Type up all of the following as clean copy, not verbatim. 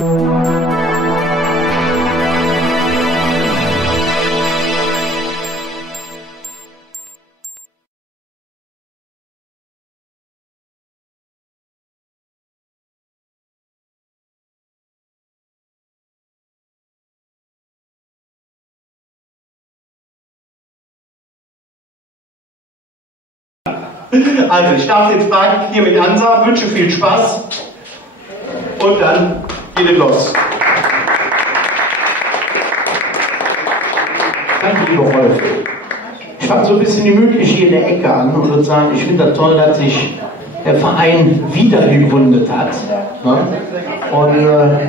Also, ich darf den Fragen hier mit Ansa, wünsche viel Spaß und dann geht es los. Danke, lieber Rolf. Ich fange so ein bisschen gemütlich hier in der Ecke an und würde sagen, ich finde das toll, dass sich der Verein wieder gegründet hat. Ne? Und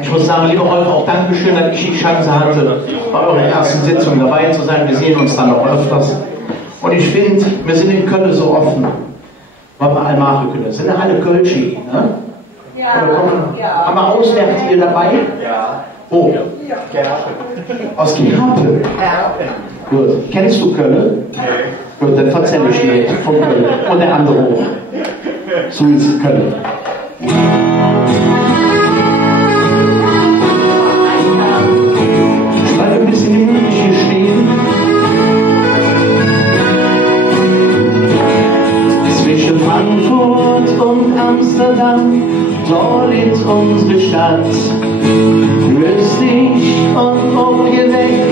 ich muss sagen, lieber Rolf, auch Dankeschön, dass ich die Chance hatte, bei eurer ersten Sitzung dabei zu sein. Wir sehen uns dann noch öfters. Und ich finde, wir sind in Köln so offen, weil wir alle machen können. Sind ja alle Kölschi, ne? Ja. Ja. Haben wir auswärts hier dabei? Ja. Wo? Ja. Aus Gerapel? Ja. Gut. Kennst du Köln? Ja. Gut, dann erzähl ich dir von Köln. Und der andere hoch. So ist Köln. Ich bleibe ein bisschen gemütlich hier stehen. Zwischen Frankfurt und Amsterdam, dort liegt unsere Stadt. Löst dich und ob ihr weg,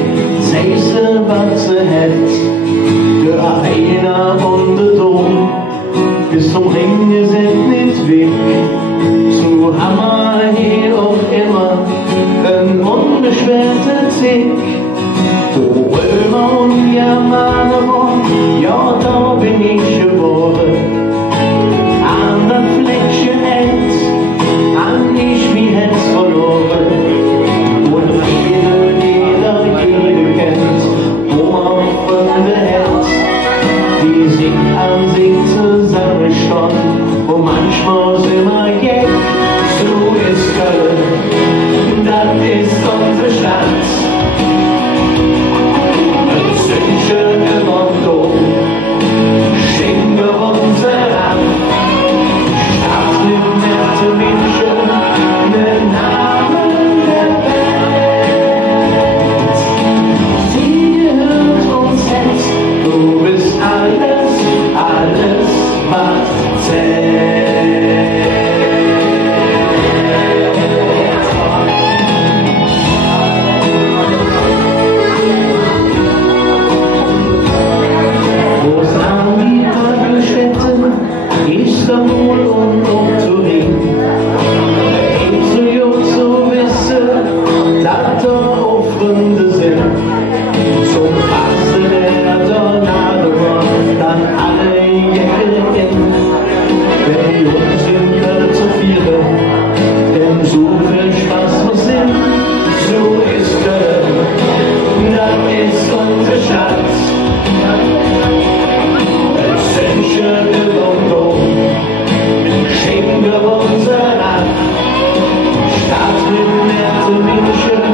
zeise was sie hätt. Der Arena und der Dom, bis zum Ring, ihr seid nicht weg. Zu Hammer hier auch immer, ein unbeschwerter Zick. Du Römer und Germaner, ja, da bin ich geboren. An der Fläche hätt, an ich wie hätt's verloren. Und jeder kennt, wo man Freunde hätt, die sich an sich zusammenstanden, wo manchmal sind wir jeck. So ist Köln, das ist unsere Stadt. Ein Singe im Dom, schenke unser Land. Stadt mit Märte München, den Namen der Welt. Sie gehört uns jetzt, du bist alles, alles, was zählt. Wo sind die Tagesstätten, Istanbul und Turin? Ebenso jung zu wissen, dass da auch Freunde sind. Zum Fasten der Tornado, dann alle Jäger in. Wenn die jung sind, können zu vieren, denn so viel Spaß muss sein. So ist Köln, das ist unsere Stadt. Es sind schöne London, schenke unser Land. Stadt mit Märte München,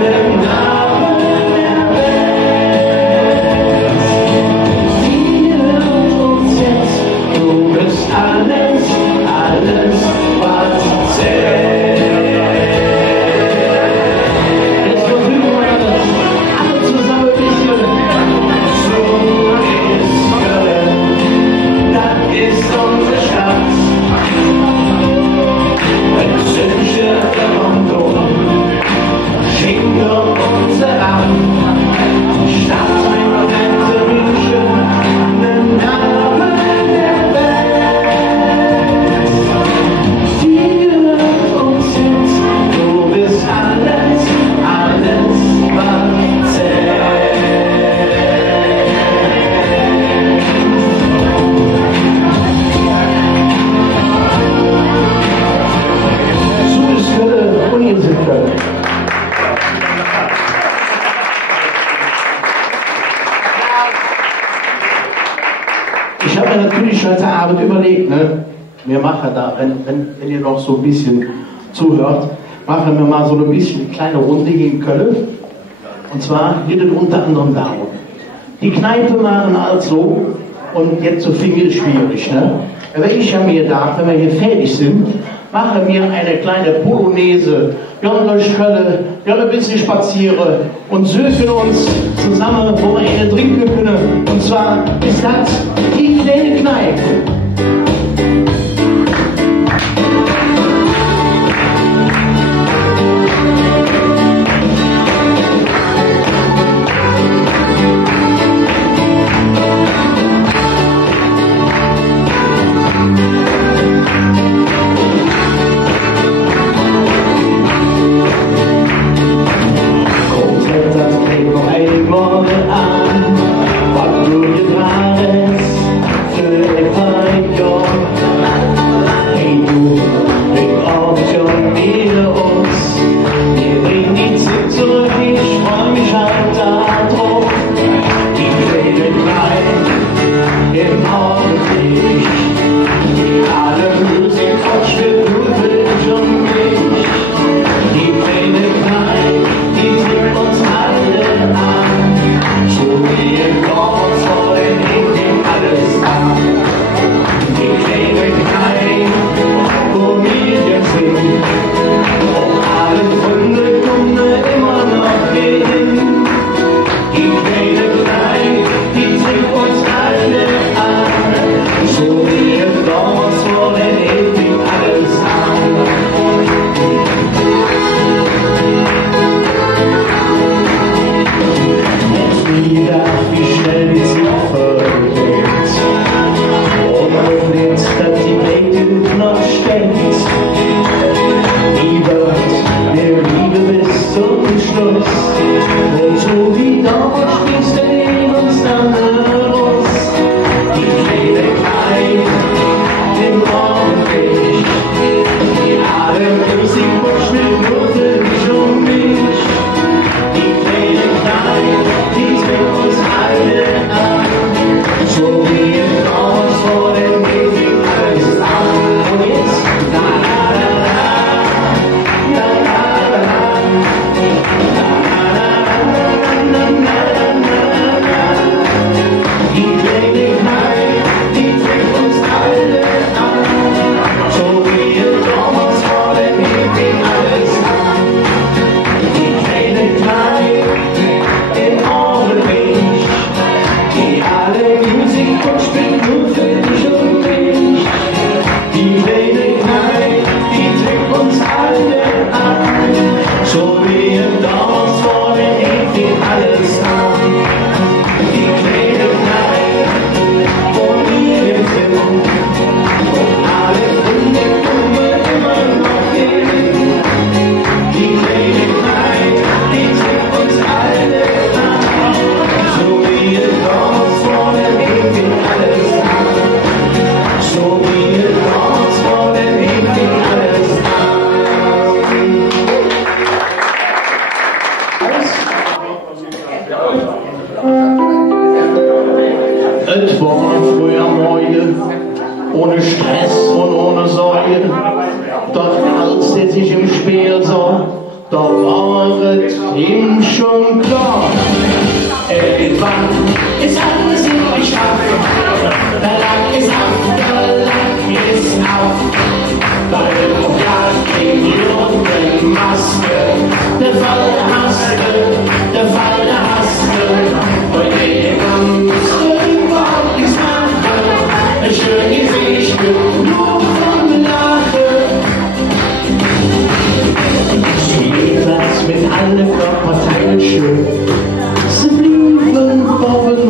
den Namen der Welt. Sie hört uns jetzt, du bist alles, alles, was zählt. Jetzt verfügen wir das alle zusammen ein bisschen. So ist Köln, das ist unsere Stadt. Ein Singe im Dom, schenke unser Land. Stadt mit Märte München, den Namen der Welt. Die gehört uns jetzt, du bist alles, alles, was zählt. So ist Köln und ihr seid Köln. Ich habe mir natürlich heute Abend überlegt, ne, wir machen da, wenn ihr noch so ein bisschen zuhört, machen wir mal so ein bisschen eine kleine Runde hier in Köln. Und zwar geht es unter anderem darum, die Kneipe machen also, und jetzt so viel schwierig, ne? Aber ich habe mir gedacht, wenn wir hier fertig sind, machen wir eine kleine Polonaise. Wir haben durch Köln, wir haben ein bisschen spazieren und suchen uns zusammen, wo wir eine trinken können. Und zwar ist das die kleine Kneipe.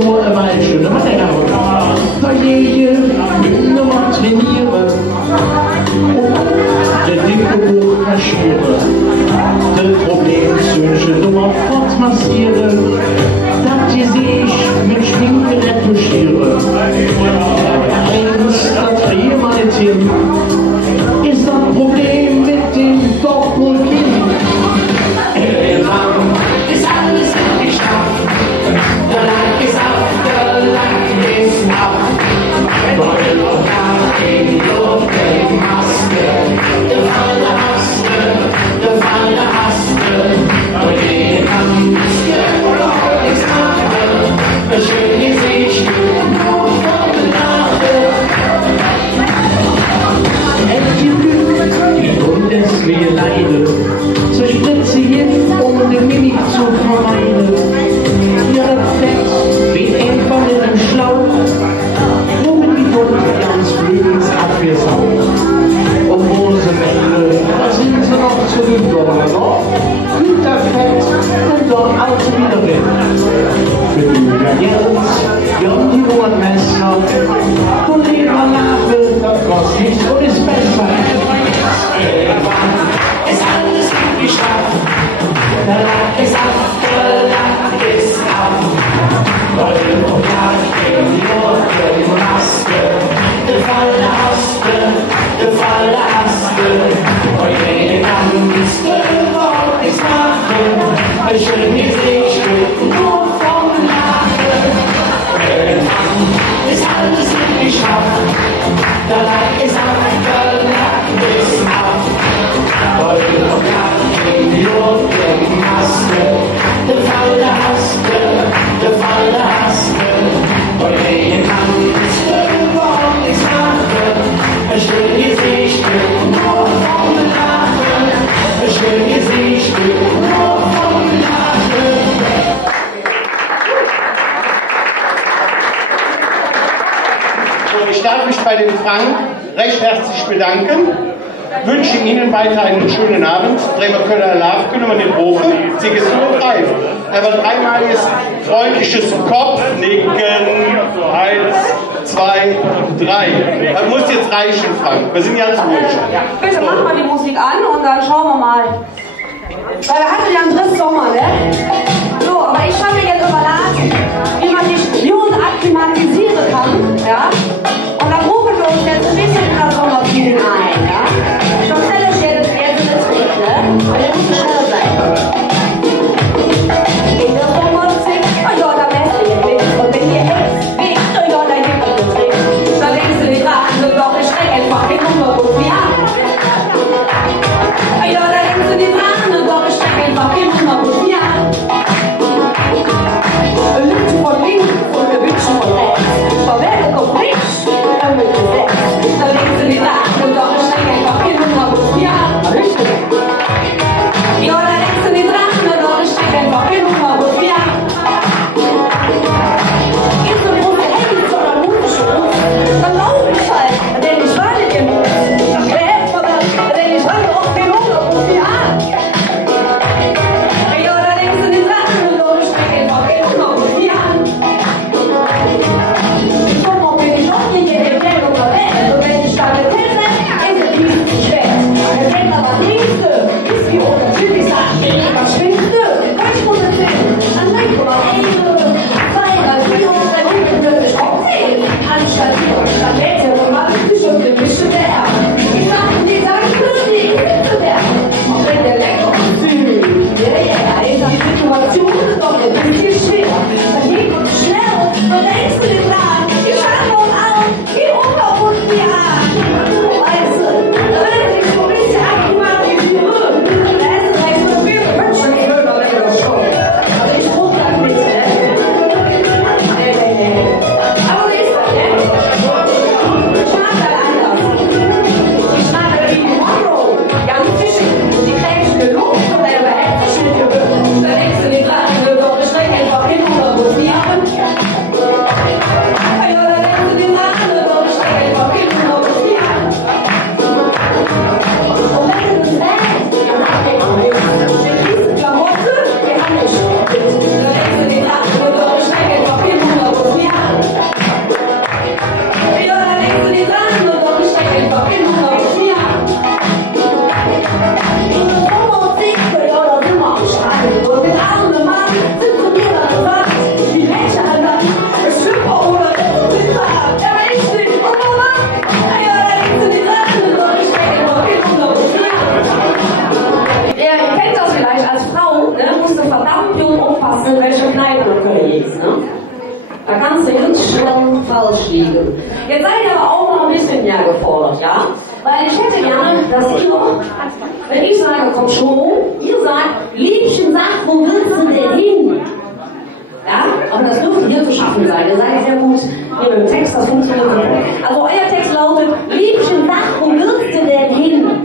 Nur eine Weile schön. Was denn da? Familie, wir sind. Und Rosebände, da sind sie noch zu Hündern, noch. Hüterfett und dort auch wieder weg. Für die Jens, Jan die Wohnmesser, du lieber Nagel, das kostet nichts und ist besser. Irgendwann ist alles gut geschafft. Der Lack ist ab, der Lack ist ab. Gold und Jagd in die Maske. Gefallene Haste. Heute kannst du überhaupt nichts machen. Ein schönes Gesicht nur vom Lachen. Irgendwann ist alles gut geschafft. Der Lack ist ab, der Lack ist ab. Gold und Jagd in die Maske. Gefallene Haste. Heute kannst du überhaupt nichts machen. Ein schönes Gesicht nur vom Lachen. Ein schönes Gesicht nur vom Lachen. So, ich darf mich bei dem Frank recht herzlich bedanken. Wünsche Ihnen weiter einen schönen Abend. Bremer Kölner Lach, können wir den rufen? Sie geht nur drei. Aber dreimaliges freundliches Kopfnicken. 1, 2, 3. Das muss jetzt reichen, Frank. Wir sind ganz ruhig. Bitte mach mal die Musik an und dann schauen wir mal. Weil wir hatten ja einen Driss-Sommer, ne? So, aber ich habe mir jetzt überlegt, wie man sich gut akklimatisieren kann, ja? Und dann rufen wir uns jetzt ein bisschen in das Sommerfeeling ein, ja? Ich erzähle es jetzt nicht, ne? Aber ihr müsst schnell sein. In der Sommer singt, oh ja, da lässt ihr Blick. Und wenn ihr Hex winkt, oh ja, da gibt es den Trick. Da denkst du nicht nach, so doch, ich schreck einfach, wir kommen noch gut, ja? Oh ja, da denkst du nicht nach, so doch, ich schreck einfach, wir kommen noch gut, ja? Lüfte von links und wir wünschen von rechts. Verwende kommt links, dann wird es rechts. Da denkst du nicht nach, so doch, ich schreck einfach, wir kommen noch gut, ja? Richtig. Ja, da denkst du nicht nach, so doch, ich schreck einfach, wir kommen noch gut, ja? Ist so große Handys oder Hutenschuhe, dann lauf ich halt, denn ich war nicht im denn ich war doch den Hungerbuch, ja? Ja, da denkst du nicht nach, so doch, ich schreck einfach, wir kommen noch gut, ja? Ich komm auch bin ich auch nicht in der Welt oder Welt, also wenn ich da eine Pille, ist es nicht schwer. Der Welt aber nächste, ist wie oder Chili sagt, was schwindste, was muss es denn? An Recht oder Ende, weil als wir uns der Hunde wirklich aufsehen, anstatt die uns dann Welt, und was ist bestimmt eine Mische der. Ich sag die nicht mitbewerben, auch wenn der lecker Gefühl, in der Situation ist doch ein bisschen schwer. Dann geht uns schnell, und denkst du dir dran, ich schaue uns an, wie unverwusst wir haben. Weißt du, wenn ich so ein bisschen akklimatisiere, dann ist es echt so viel Wünsche, die Hörer wieder schon. Aber ich rufe dann mit, ne? Aber das ist doch, ne? Ich mag das anders. Ich mag das wie Tomorrow. Ganz fischig. Die kriegst du Luft und dann behältst du schön gewöhnt. Dann denkst du nicht dran, doch ich schreck einfach hin oder muss wir haben. Ja, dann denkst du nicht dran, doch ich schreck einfach hin oder muss wir haben. Und wenn du das merkst, dann hast du nicht. Die Klamotte, die haben nicht. Dann denkst du nicht dran, doch ich schreck einfach hin oder muss wir haben. Ja, dann denkst du nicht dran, doch ich schreck einfach hin oder muss wir haben. Und den armen Mann sind zu mir dann gesagt, wie lächeln dann, es stimmt auch oder ist es wahr, er war nicht schlimm, und Mama, naja, da denkst du nicht dran, sondern ich denke noch viel ja, ihr kennt das vielleicht als Frau, ne, musst du verdammt jung aufpassen, welche Kneipe du gehst, ne? Da kannst du ganz schlimm falsch liegen. Jetzt seid ihr aber auch noch ein bisschen mehr gefordert, ja? Weil ich hätte gerne, dass ihr, wenn ich sage, komm schon, ihr sagt, Liebchen, sag, wo willst du denn hin? Ja? Aber das dürfte hier zu schaffen sein. Ihr seid sehr gut hier mit dem Text, das funktioniert nicht. Also euer Text lautet, Liebchen, sag, wo willst du denn hin?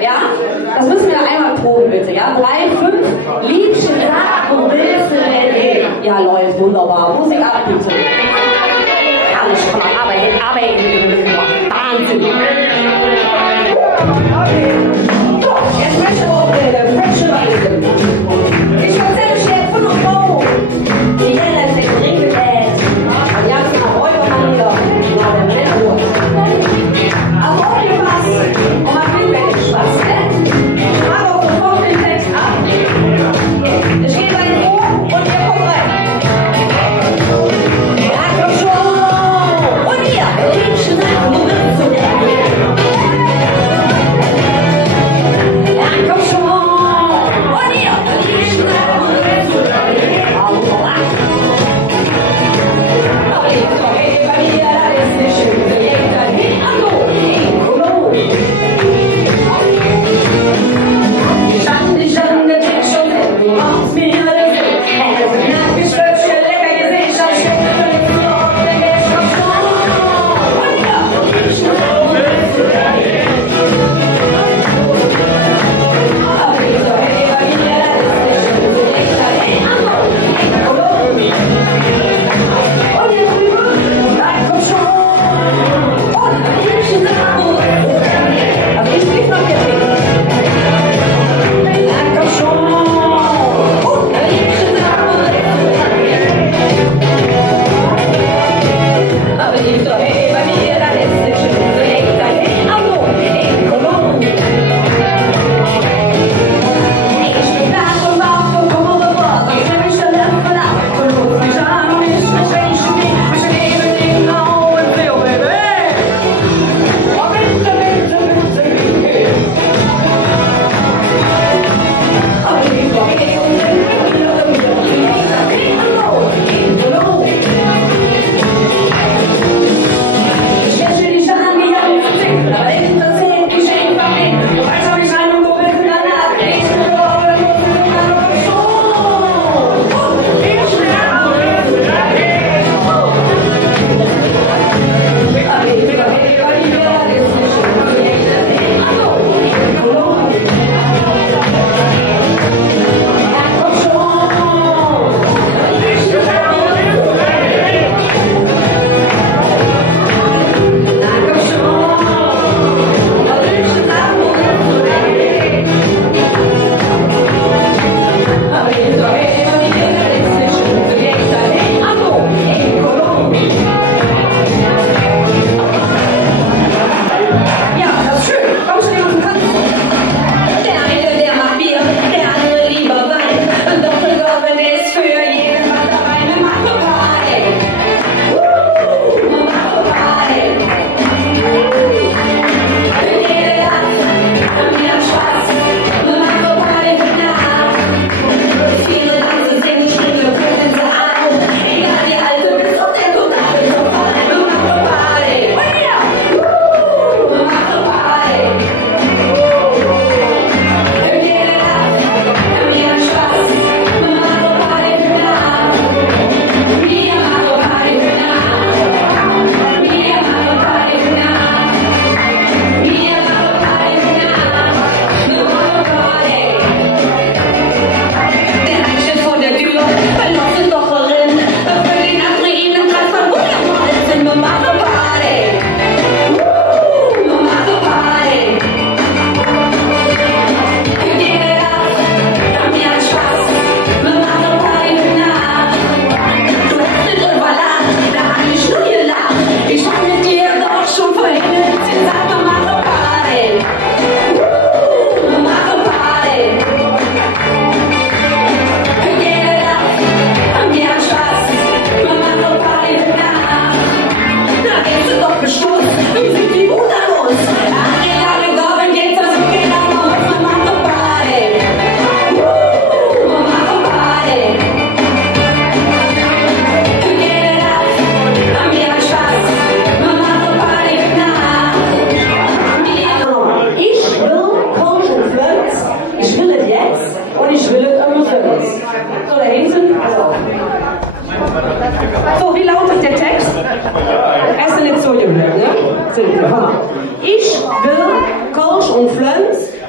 Ja? Das müssen wir einmal proben, bitte, ja? 3, 5, Liebchen, sag, wo willst du denn hin? Ja, läuft wunderbar. Musik ab, bitte. Alles schon mal arbeiten. Wahnsinn.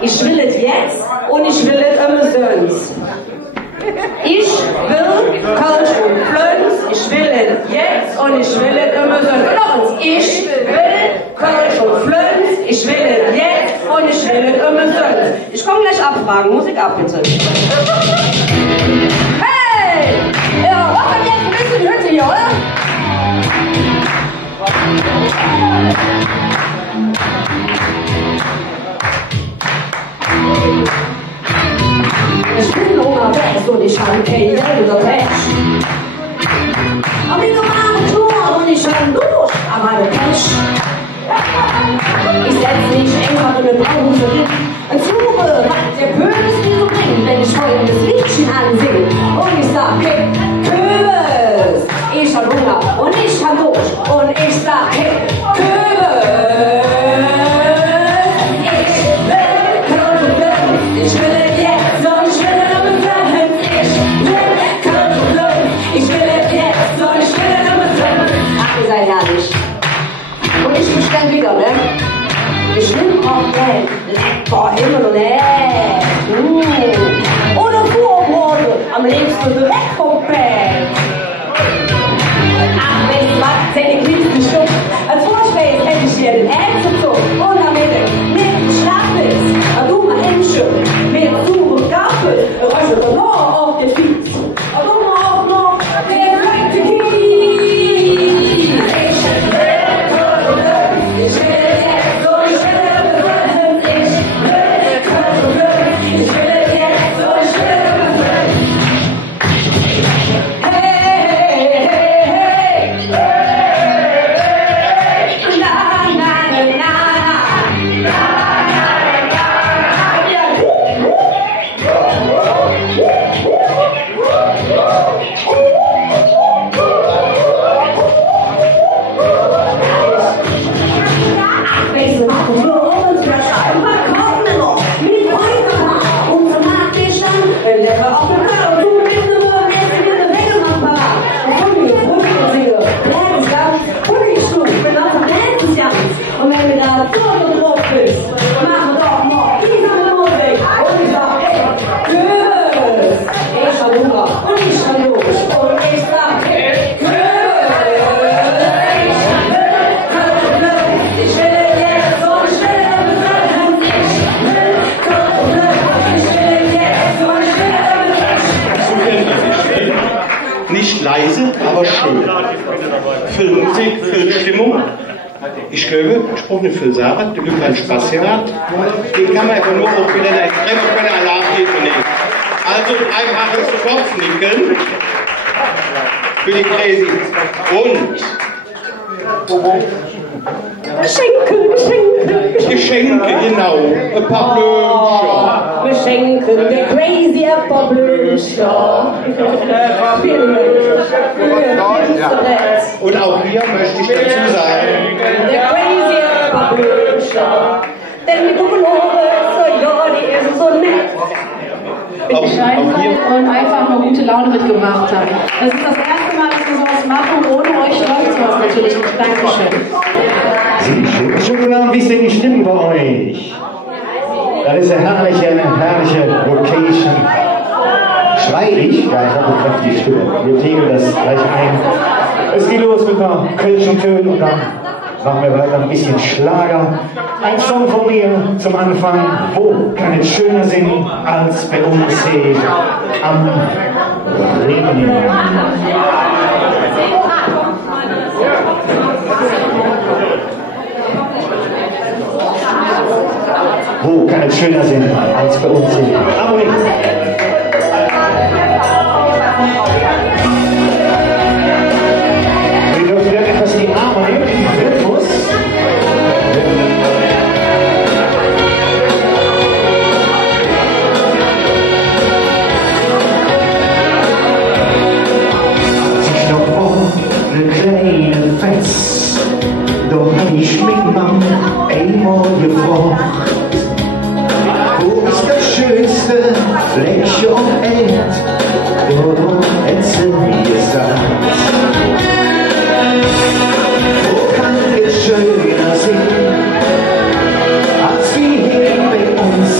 Ich will es jetzt und ich will es immer sonst. Ich will Kölsch und Flöns, ich will es jetzt und ich will es immer sonst. Und noch eins, ich will Kölsch und Flöns, ich will es jetzt und ich will es immer sonst. Ich komme gleich abfragen, Musik ab bitte. Hey! Ja, machen wir jetzt ein bisschen die Hütte hier, oder? Ich bin unterwegs und ich habe kein Geld oder Pech. Aber ich bin am Tor und ich habe Durst an meinem Pech. Ich setze mich einfach in eine Pause und suche, was der Pöbels mir so bringt, wenn ich folgendes Liedchen ansinge. Und ich sag, hey, Pöbels, ich hab Hunger und ich hab Durst. Und ich sag, hey, Pöbels, ich will es jetzt und ich will es immer sonst. Ich will es jetzt und ich will es immer sonst. Ach, ihr seid herrlich. Und ich bestell wieder, ne? Ich nehm auch Geld, lecker, Himmel und Erd. Oder Vorworte, am liebsten direkt vom Bett. Ach, wenn ich was, denn ich lieb's bestimmt. Als Vorspeis hätte ich dir den Erd gezogen. Und am Ende mit Schlappes, du mal hinschön, mit Suche Gaffel, räuschelt er noch auf den Kiez. Und du mal auch noch den Rechte Kiez. Ich will es jetzt und ich will es immer ich will es jetzt und ich will es immer hey, hey, hey, hey, na, na, na, und wenn wir da so drauf bist, machen wir doch noch diese Musik. Und ich sag, hey, Kürbis, ich hab Hunger und ich hab Durst. Und ich sag, hey, Kürbis, ich will es jetzt und ich will es immer sonst. Ich will es jetzt und ich will es immer sonst. Nicht leise, aber schön. Filmmusik, Filmstimmung. Ich glaube, ich brauche eine Filmsache, die Glück einen Spaß hier hat. Den kann man einfach nur auch wieder eine extreme Alarmhilfe nehmen. Also einfaches Kopfnicken für die Crazy. Und Geschenke, genau. Ein paar Blümchen. Wir schenken der Crazy ein paar Blümchen. Und auch hier möchte ich dazu sagen, der Crazy ein paar Blümchen. Denn die Kugelhore, so ja, die ist so nett. Und einfach eine gute Laune mitgebracht haben. Das ist das erste Mal, dass wir sowas machen. Ohne euch läuft sowas natürlich nicht. Dankeschön. Schönen guten Abend, wie ist denn die Stimmung bei euch? Das ist eine herrliche Location. Schrei ich? Ja, ich habe eine kräftige Stimme. Wir tegeln das gleich ein. Es geht los mit einer kölschen Tönen und dann machen wir weiter ein bisschen Schlager. Ein Song von mir zum Anfang. Wo kann es schöner sein als bei uns hier am Regen? Wo kann es schöner sein als bei uns hier? Aber nicht. Wir dürfen dann etwas in die Arme nehmen, in den Rhythmus. Als ich noch war, eine kleine Fest, doch hab ich mich Mann einmal gefragt. Wo ist das schönste Fläche auf Erd? Dort hättest du mir gesagt. Wo kann es schöner sein, als wie hier bei uns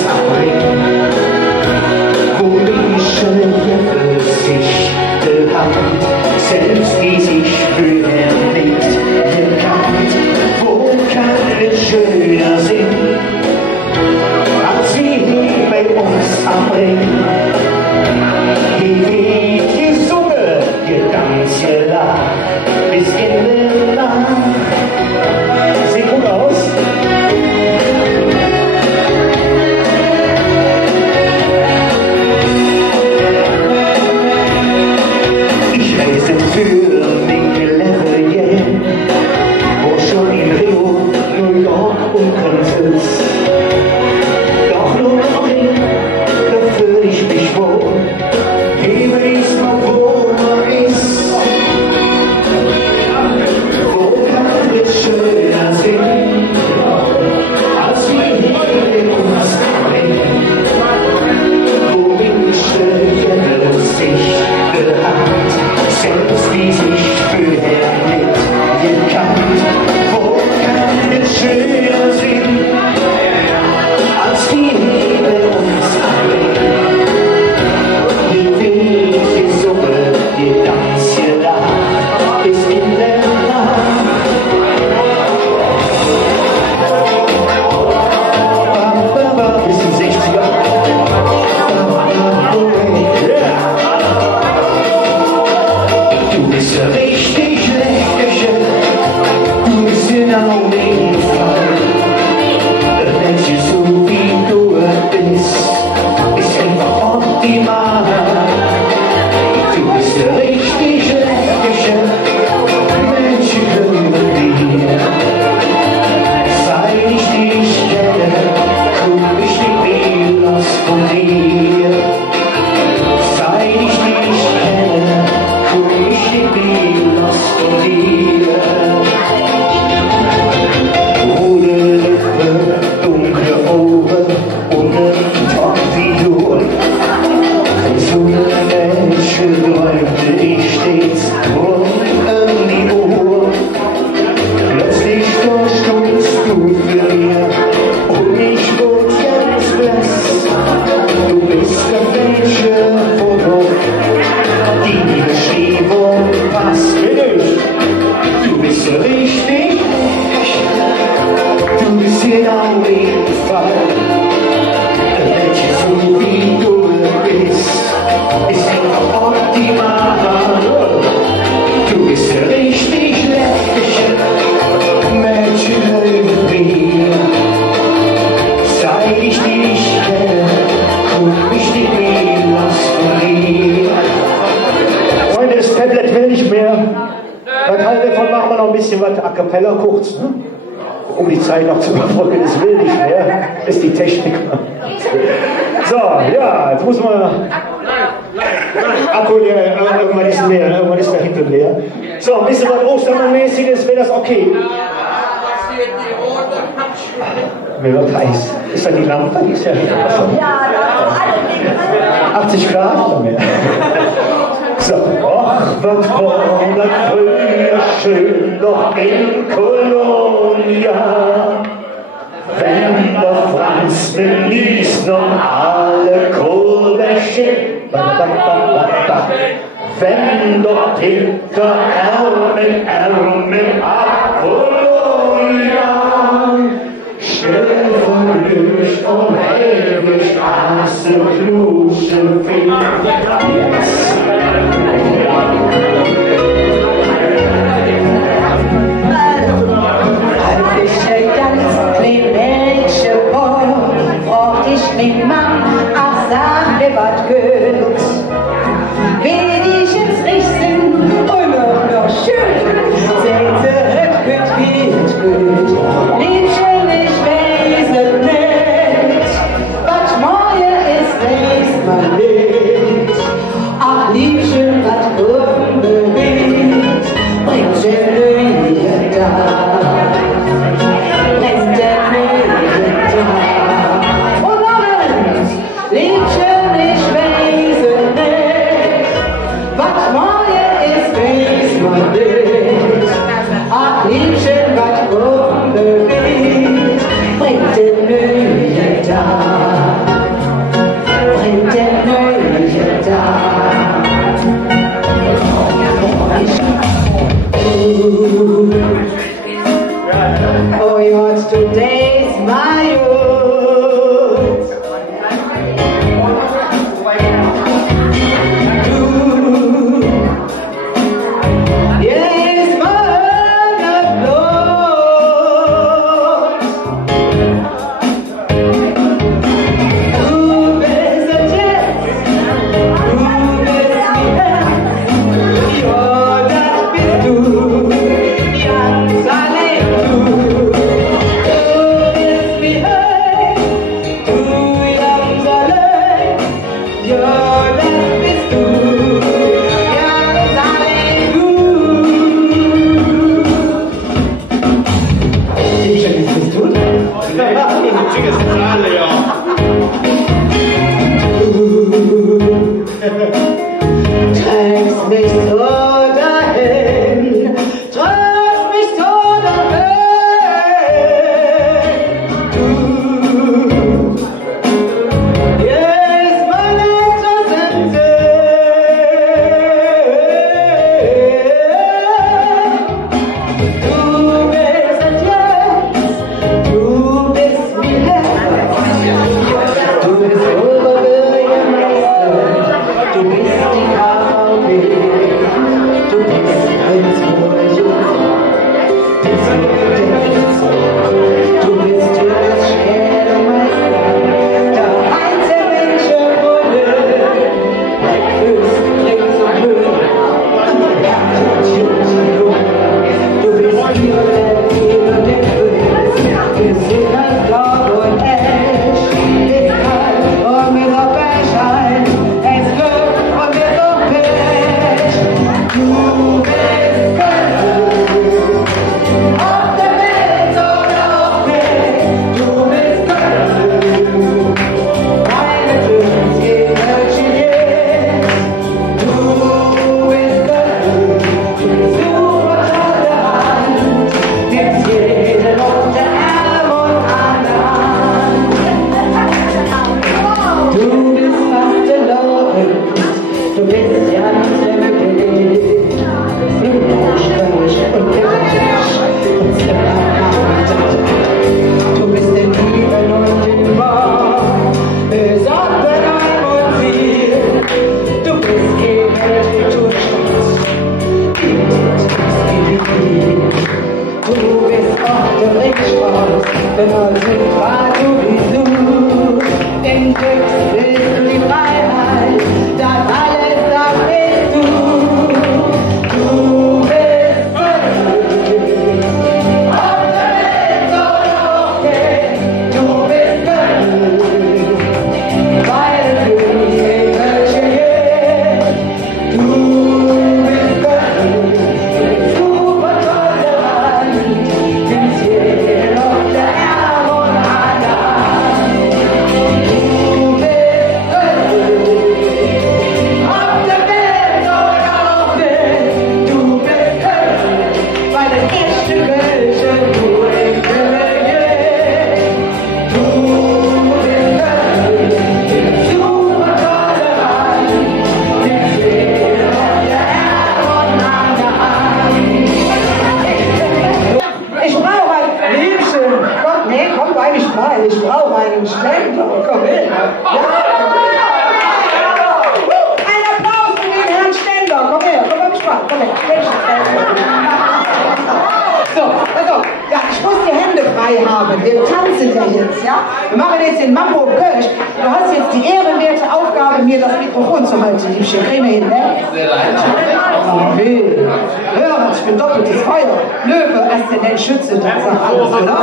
von Sölz. Doch nur noch hin, da fühl ich mich wohl. Liebe ist mal, wo man ist. Wo kann es schöner sein, als wir hier in uns Heim? Worin die Schöne sich gehabt, selbst wie sich vorher nicht gekannt. Wo kann es schöner sein, als wir hier in uns Heim? Die wilde Summe, die ganze Nacht ist in der Nacht. Bis in 60er. Du bist ja richtig Leckerchen, du bist genau mein Fall. Wenn sie so wie du bist, ist einfach optimal. Du bist ja richtig Leckerchen, Menschen hören dir. Seit ich dich kenne, guck ich nicht mehr los von dir. Seit ich dich kenne, guck ich nicht mehr los von dir. Rote Lippe, dunkle Augen und ein Tag wie du. So eine Menschen träumte ich stets rund um die Uhr. Plötzlich stoßst du für mir und ich wurde jetzt fest. Du bist der Menschenfoto, die Beschreibung passt mir nicht. Du bist so richtig echt, du bist genau mein Fall. Welche so wie du bist, ist einfach optimal. Du bist der richtig Leckerchen, Menschen hören mir. Seit ich dich kenne, guck ich nicht mehr los von dir. Freunde, das Tablet will nicht mehr. Was haltet davon, machen wir noch ein bisschen was a cappella kurz, ne? Um die Zeit noch zu überbrücken, das will nicht mehr, ist die Technik. So, ja, jetzt muss man. Akku leer, irgendwann ist der Hinter leer. So, ein bisschen was Ostermann-mäßiges, wäre das okay? Mir wird heiß. Ist da die Lampe? Die ist ja 80 Grad oder mehr. So, ach, was war das früher schön, doch in Kolonia. Wenn der Franz mir ließ noch alle Kohlbäche, wenn doch hinter Ärmel Apollonia, still und Lücht und helllich Straße, Blusen, jetzt. Mein Mann, ach sag mir was gut. Wenn ich ins Richten und noch schön, seht zurück, wird gut. Liebchen, ich weiß es nicht, was morgen ist, weiß man nicht. Ach Liebchen, was kommt Sing es jetzt alle, ja. Trägst mich so dahin, trägst mich so dahin. Jetzt mein letzter Sitze. Du bist es jetzt, du bist mir jetzt. Du bist Oberbürgermeister, du bist die KVB, du bist Halsbräuche, bist du bist das Schwermeister, der einzige Menschenwunde, höchst links und höher, du bist hier und der bist du das Blau und Esch, ist kalt und mit der Bescheid, es Glück und mit der Pech, du bist Göttlich, auf der Welt oder auf nicht, du bist Göttlich, meine Königin jetzt, du bist Göttlich, super tolle Hand, gibt's jeden auf der Arm und an der Hand. Du bist fast erlaubt, du bist ja nicht mehr möglich. Du bist in Liebe und in Wahr, besorgt bei deinem und viel. Du bist gewählt, du du bist auch der Ringsport, denn also war du wie du. Im Glück willst du die Freiheit, das alles, das bist du. Du bist göttlich, auf der Welt oder auf nicht, du bist göttlich, weil du die Kirche jetzt. Du bist göttlich, super tolle Hand, gibt's hier auf der Erde und an der Hand. Du bist göttlich, auf der Welt oder auf nicht, du bist göttlich, weil das echte Kirche nur in Kirche ist. Du bist göttlich, super tolle Hand, gibt's hier auf der Erde und an der Hand. Ich brauche ein Liebchen. Gott, nee, komm bei mich rein. Ich brauche einen Ständer. Komm hin. Ja. Ein Applaus für den Herrn Ständer. Komm her, komm bei mich rein. Komm her. So, also, ja, ich muss die Hände frei haben. Wir tanzen ja jetzt, ja? Wir machen jetzt den Mambo Kölsch. Du hast jetzt die ehrenwerte Aufgabe, mir das Mikrofon zu halten, Liebchen. Dreh mir hin, ne? Sehr leicht. Oh, weh. Hör, ich bin doppeltes Feuer. Löwe, Aszendent, Schütze, das sagt alles, oder?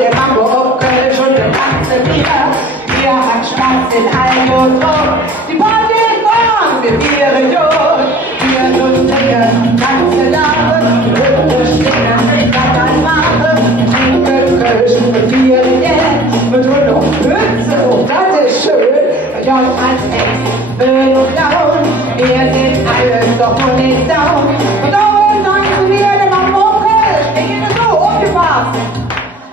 Der Mambo auf Kölsch und der ganze Bier. Wir haben Spaß in ein und drauf. Die Party ist warm, wir vieren Jod. Wir trinken ganze Labe, Hütte stehen, Sackern machen, trinken Kölsch und vieren jetzt. Und tun noch Hütze, oh, das ist schön. J als Ex, Böll und Laun, wir sind alle doch wohl nicht down. Und dann tanzen wir den Mambo Kölsch, wir gehen so aufgepasst.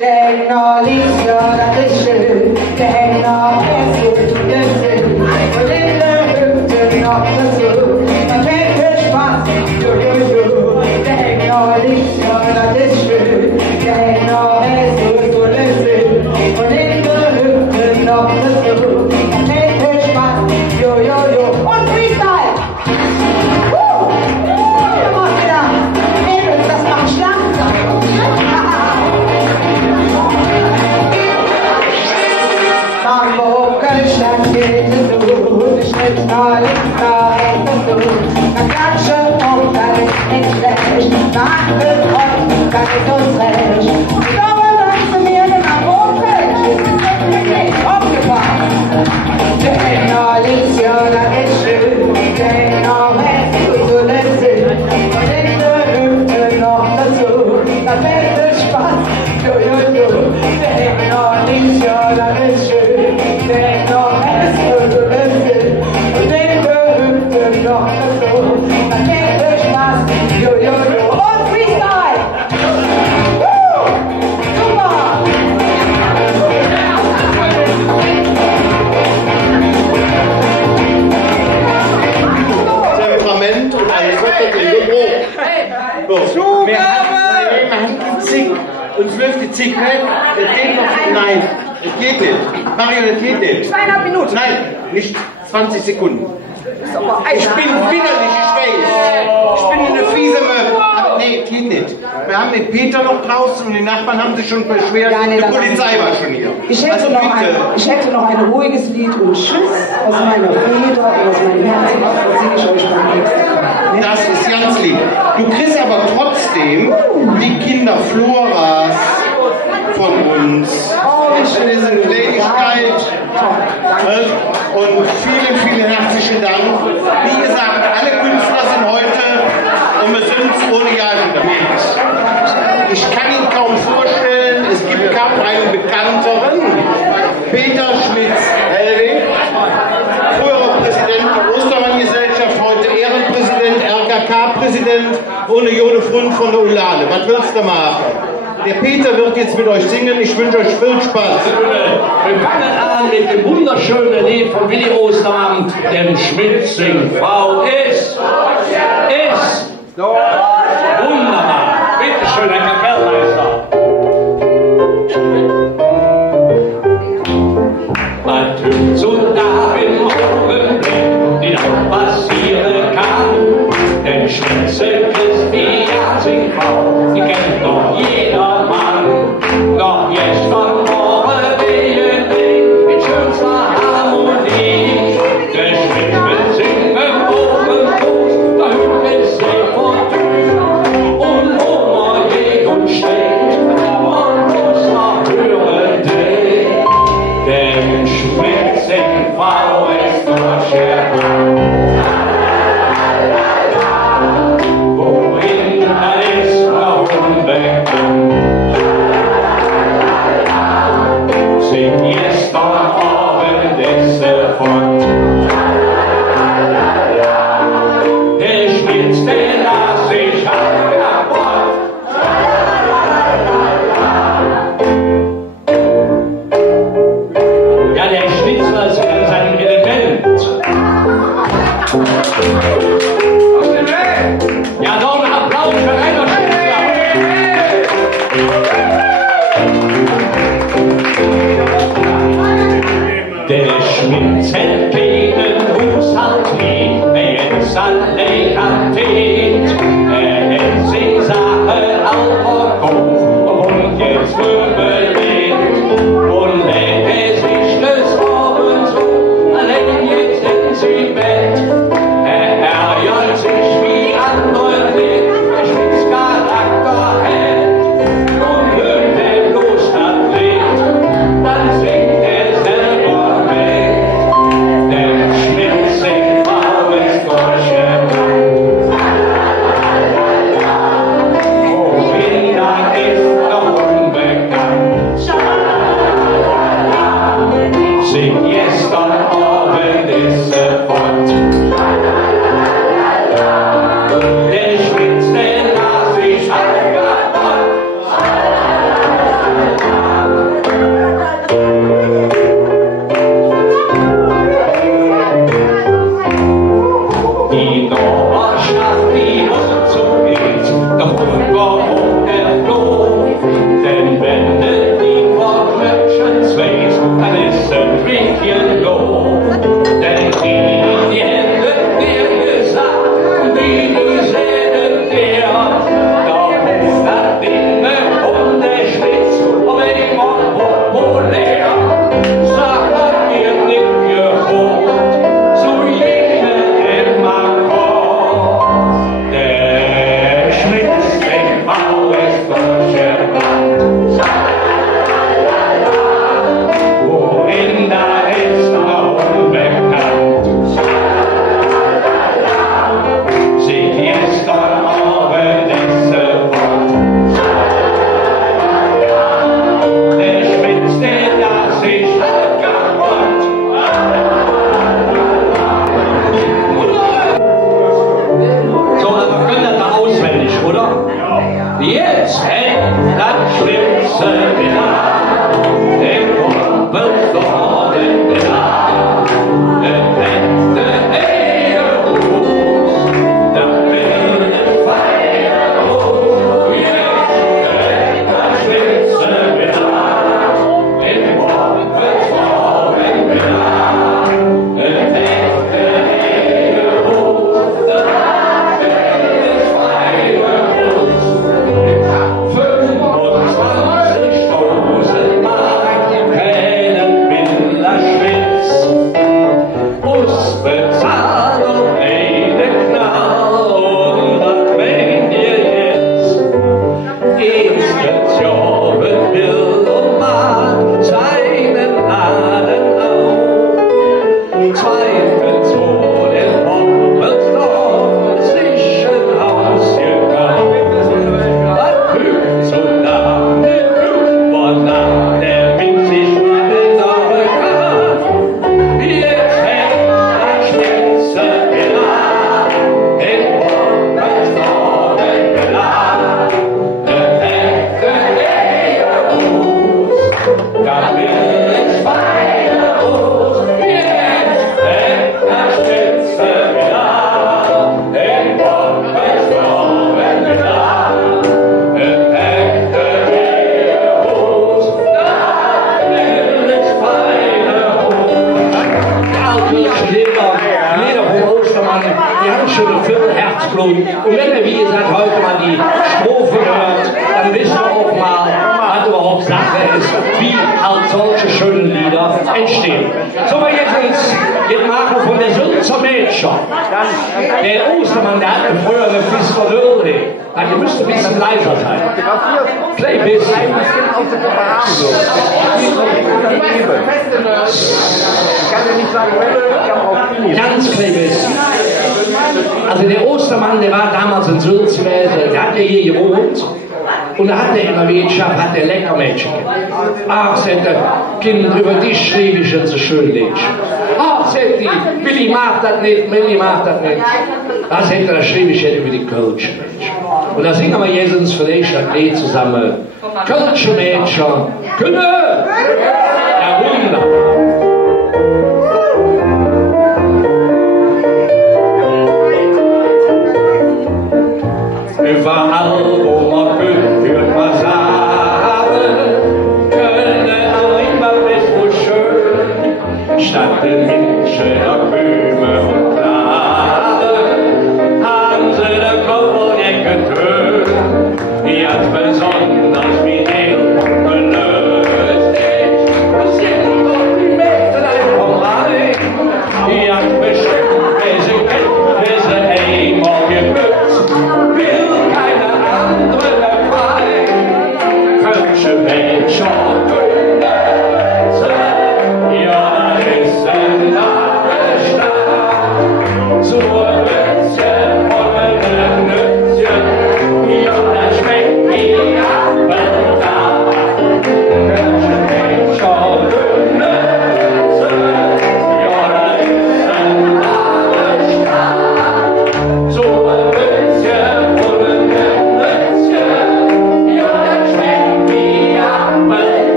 Denk noch links, ja, das ist schön. Denk noch rechts, gut und Sinn. Und in der Hütte noch dazu. Man trägt viel Spaß, denk noch links, ja, das ist schön. Denk noch rechts, gut und Sinn. Und in der Hütte noch dazu. Man trägt viel Spaß, jo, jo, jo. Und Freestyle! Hier mal wieder. Mädels, das macht schlank. Mambo Kölsch, das geht so gut. Schritt nach links, nach rechts und so. Man klatsche und dann ist nicht schlecht. Nach Betreuung, dann ist uns recht. Ich glaube, dass mir den Mambo Kölsch ist nicht aufgepasst. Denk nach links, ja, und 12 Zigarette, das geht noch, nein, das geht nicht. Mario, das geht nicht. 2,5 Minuten. Nein, nicht 20 Sekunden. Ich bin widerlich, ich weiß. Ich bin eine fiese Möwe. Aber nee, geht nicht. Wir haben den Peter noch draußen und die Nachbarn haben sich schon beschwert. Ja, nee, die Polizei war schon hier. Ich hätte noch ein ruhiges Lied und Tschüss aus meiner Feder und aus meinem Herzen. Das singe ich euch beim nächsten Mal. Das ist ganz lieb. Du kriegst aber trotzdem die Kinderfloras von uns. Das ist eine Kleinigkeit. Und vielen, vielen herzlichen Dank. Wie gesagt, alle Künstler sind heute und wir sind ohne Jagen damit. Ich kann ihn kaum vorstellen, es gibt kaum einen bekannteren. Peter Schmitz-Hellwig, früherer Präsident der Ostermann-Gesellschaft, heute Ehrenpräsident, RKK-Präsident und eine Jode Frund von der Ulanen. Was willst du machen? Der Peter wird jetzt mit euch singen. Ich wünsche euch viel Spaß. Wir fangen an mit dem wunderschönen Lied von Willi Ostermann, dem Schmitz singt. Frau ist wunderbar. Bitte schön, Herr Kapellmeister. Man tut so da im Augenblick, die noch passieren kann. Denn Schmitz ist die Jahrzehnte Frau, die kennt doch jeder Mann. Doch jetzt von morgen wehen in schönster Harmonie. Der Schmitz will singen oben Fuß, da hüpft es sehr fortune. Und wo man geht und steht, man muss noch hören den. Denn Schmitz singt, Frau ist nur schön. Wohin er ist noch unbekannt. Sing jetzt am Abend ist fort. Der Schmitz, der las sich kaputt. Ja, der Schmitzer ist in seinem Element. Ja, doch ein Applaus für Rainer Schmitzler. Der Schmitz entgegen uns hat nie, jetzt allein hat tät. Hätt sich Sache auf den Kopf und jetzt überlebt. Und lädt es sich des Abends allein jetzt in sein Bett. Ärgert sich wie andere nicht, der Schmitz Charakter hält. Und hört er bloß das Lied, dann singt er selber mit. Der Schmitz singt, Frau ist Gorsche. Wohin er ist noch unbekannt. Sing jetzt am Abend ist fort. Und wenn ihr, wie gesagt, heute mal die Strophe hört, dann wisst ihr auch mal, was überhaupt Sache ist, wie halt solche schönen Lieder entstehen. So, jetzt machen wir von der Sölzer Mädchen. Der Ostermann, der hat früher eine Fisterlöre. Ihr müsst ein bisschen leiser sein. Klein bisschen. Ganz klein bisschen. Also der Ostermann, der war damals in Sölz gewesen, der hat ja hier gewohnt. Und da hat er in der Wirtschaft, hat er lecker Mädchen gehabt. Ach, sagt er, Kind, über dich schrieb ich jetzt so schön Mädchen. Ach, sagt die, Willi macht das nicht, Milli macht das nicht. Ach, sagt er, da schrieb ich jetzt über die Kölsche Mädchen. Und da singen wir jetzt vielleicht das Lied zusammen. Kölsche Mädchen, können! Ja, wunderbar. Überall, wo man gehört was haben, können einmal nicht so schön, statt den Menschen der Böhme und Bladen, haben sie den Kopf nicht getötet, jetzt besonders wie den gelöst ist. Das sind doch die Mädchen einfach rein, jetzt bestimmt, wer sie kennt, wer sie einmal gebüßt.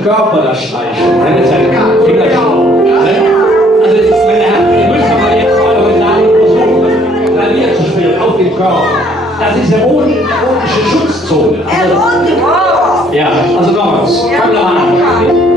ganzen Körper das streichen, ne? Mit seinen Fingerschrauben. Ne? Also, meine Herren, ihr müsst aber jetzt mal eure Sachen versuchen, Klavier zu spielen auf den Körper. Das ist erotische Schutzzone. Also, ja, also nochmals. Komm doch mal an.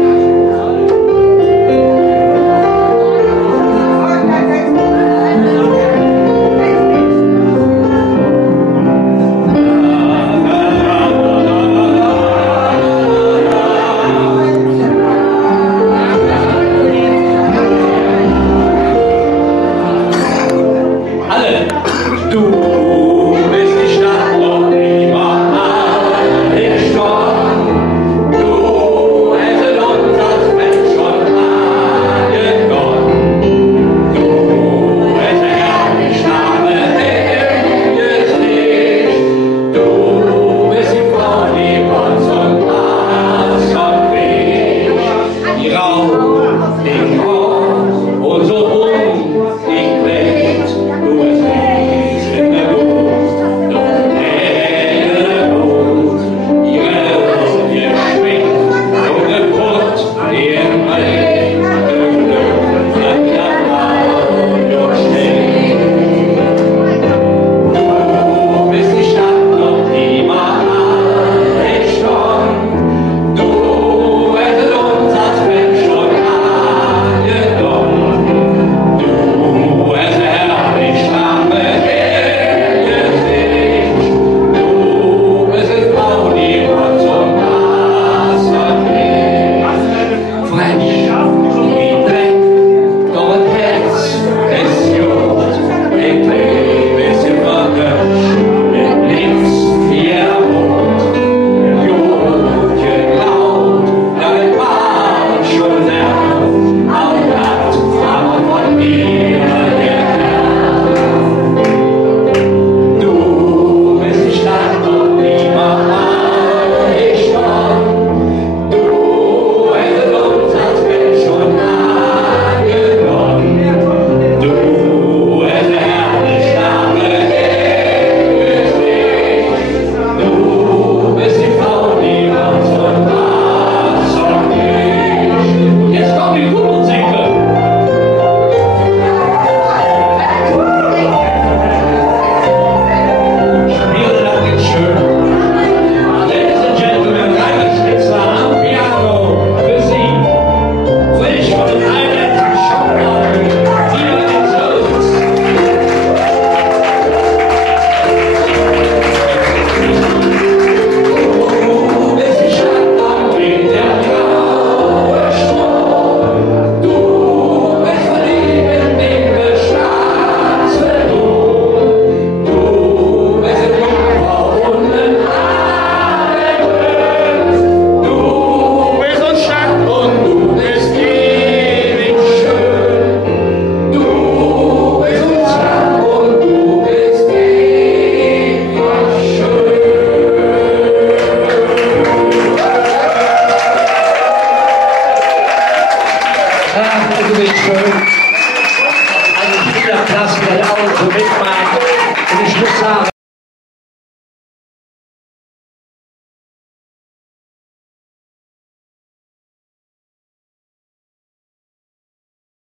Schön. Also, ich bin der Klasse, der auch so mitmacht. Und ich muss sagen,